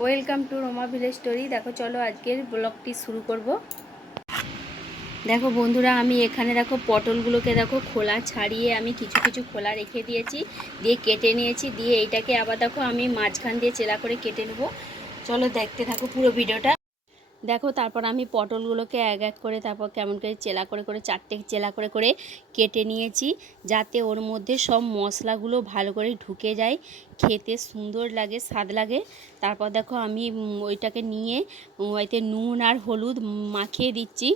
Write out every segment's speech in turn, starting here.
Welcome to Roma village story. দেখো, চলো আজকের ব্লগটি শুরু করব। দেখো বন্ধুরা, আমি এখানে দেখো পটলগুলোকে দেখো খোলা ছাড়িয়ে আমি কিছু কিছু খোলা রেখে দিয়েছি, দিয়ে কেটে নিয়েছি, দিয়ে এইটাকে আবার দেখো আমি মাঝখান দিয়ে চেলা করে কেটে নেব। চলো দেখতে থাকো পুরো ভিডিওটা। দেখো, তারপর আমি পটলগুলোকে এক এক করে, তারপর কেমন করে চেলা করে করে চারটে চেলা করে করে কেটে নিয়েছি, যাতে ওর মধ্যে সব মশলাগুলো ভালো করে ঢুকে যায়। খেতে সুন্দর লাগে, স্বাদ লাগে। তারপর দেখো, আমি ওইটাকে নিয়ে, ওইতে নুন আর হলুদ মাখিয়ে দিচ্ছি।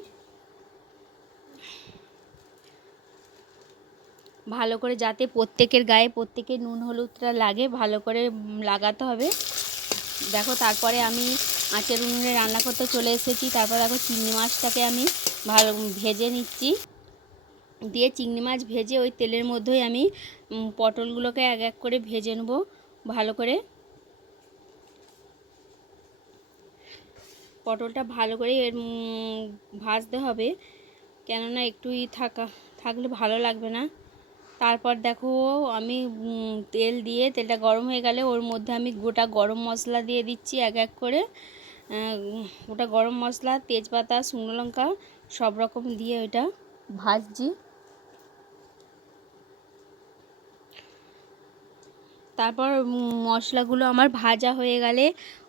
ভালো করে যাতে প্রত্যেকের গায়ে প্রত্যেকের নুন হলুদটা লাগে, ভালো করে লাগাতে হবে। দেখো, তারপরে আমি আঁচের উনুনে রান্না করতে চলে এসেছি। তারপর দেখো চিংড়ি মাছটাকে আমি ভালো ভেজে নিচ্ছি। দিয়ে চিংড়ি মাছ ভেজে ওই তেলের মধ্যেই আমি পটলগুলোকে এক এক করে ভেজে নেব ভালো করে। পটলটা ভালো করে এর ভাজতে হবে। কেননা একটুই থাকা, থাকলে ভালো লাগবে না। তারপর দেখো আমি তেল দিয়ে, তেলটা গরম হয়ে গেলে ওর মধ্যে আমি গোটা গরম মশলা দিয়ে দিচ্ছি এক এক করে। গোটা গরম মশলা, তেজপাতা, শুকনো লঙ্কা, সব রকম দিয়ে ওইটা ভাজছি। তারপর মশলাগুলো আমার ভাজা হয়ে গেলে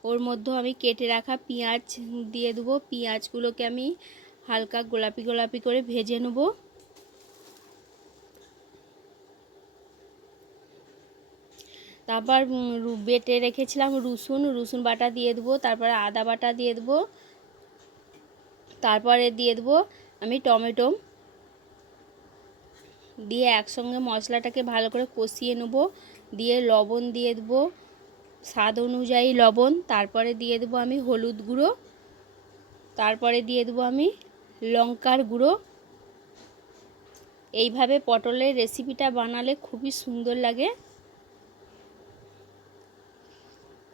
ওর মধ্যে আমি কেটে রাখা পেঁয়াজ দিয়ে দেবো। পেঁয়াজগুলোকে আমি হালকা গোলাপি গোলাপি করে ভেজে নেব। তারপর বেটে রেখেছিলাম রসুন রসুন বাটা দিয়ে দেবো, তারপরে আদা বাটা দিয়ে দেবো, তারপরে দিয়ে দেবো আমি টমেটো। দিয়ে একসঙ্গে মশলাটাকে ভালো করে কষিয়ে নেব, দিয়ে লবণ দিয়ে দেবো, স্বাদ অনুযায়ী লবণ, তারপরে দিয়ে দেবো আমি হলুদ গুঁড়ো, তারপরে দিয়ে দেবো আমি লঙ্কার গুঁড়ো। এইভাবে পটলের রেসিপিটা বানালে খুবই সুন্দর লাগে।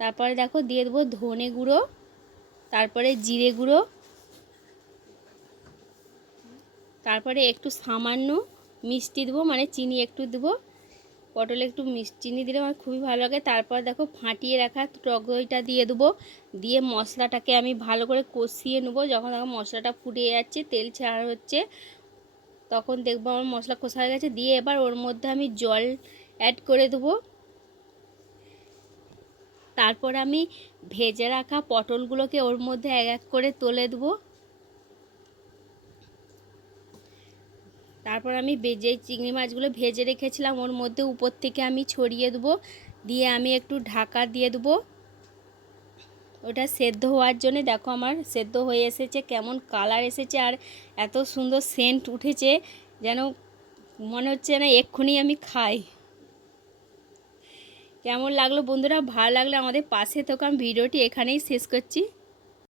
তারপরে দেখো দিয়ে দেবো ধনে গুঁড়ো, তারপরে জিরে গুঁড়ো, তারপরে একটু সামান্য মিষ্টি দেবো মানে চিনি একটু দেবো, পটলে একটু মিষ্টি চিনি দিলে আমার খুবই ভালো লাগে। তারপর দেখো ফাটিয়ে রাখা টক দইটা দিয়ে দেবো, দিয়ে মশলাটাকে আমি ভালো করে কষিয়ে নেব। যখন দেখো মশলাটা ফুটে যাচ্ছে, তেল ছাড়া হচ্ছে, তখন দেখব আমার মশলা কষা হয়ে গেছে। দিয়ে এবার ওর মধ্যে আমি জল অ্যাড করে দেবো। তারপর আমি ভেজে রাখা পটলগুলোকে ওর মধ্যে এক এক করে তুলে দেবো। তারপর আমি যে চিংড়ি মাছগুলো ভেজে রেখেছিলাম, ওর মধ্যে উপর থেকে আমি ছড়িয়ে দেবো। দিয়ে আমি একটু ঢাকা দিয়ে দেবো। ওটা সেদ্ধ হওয়ার জন্য দেখো আমার সেদ্ধ হয়ে এসেছে, কেমন কালার এসেছে আর এত সুন্দর সেন্ট উঠেছে যেন মনে হচ্ছে না এক্ষুনি আমি খাই। কেমন লাগল বন্ধুরা? ভালো লাগলে আমাদের পাশে থাকা ভিডিওটি এখানেই শেষ করছি।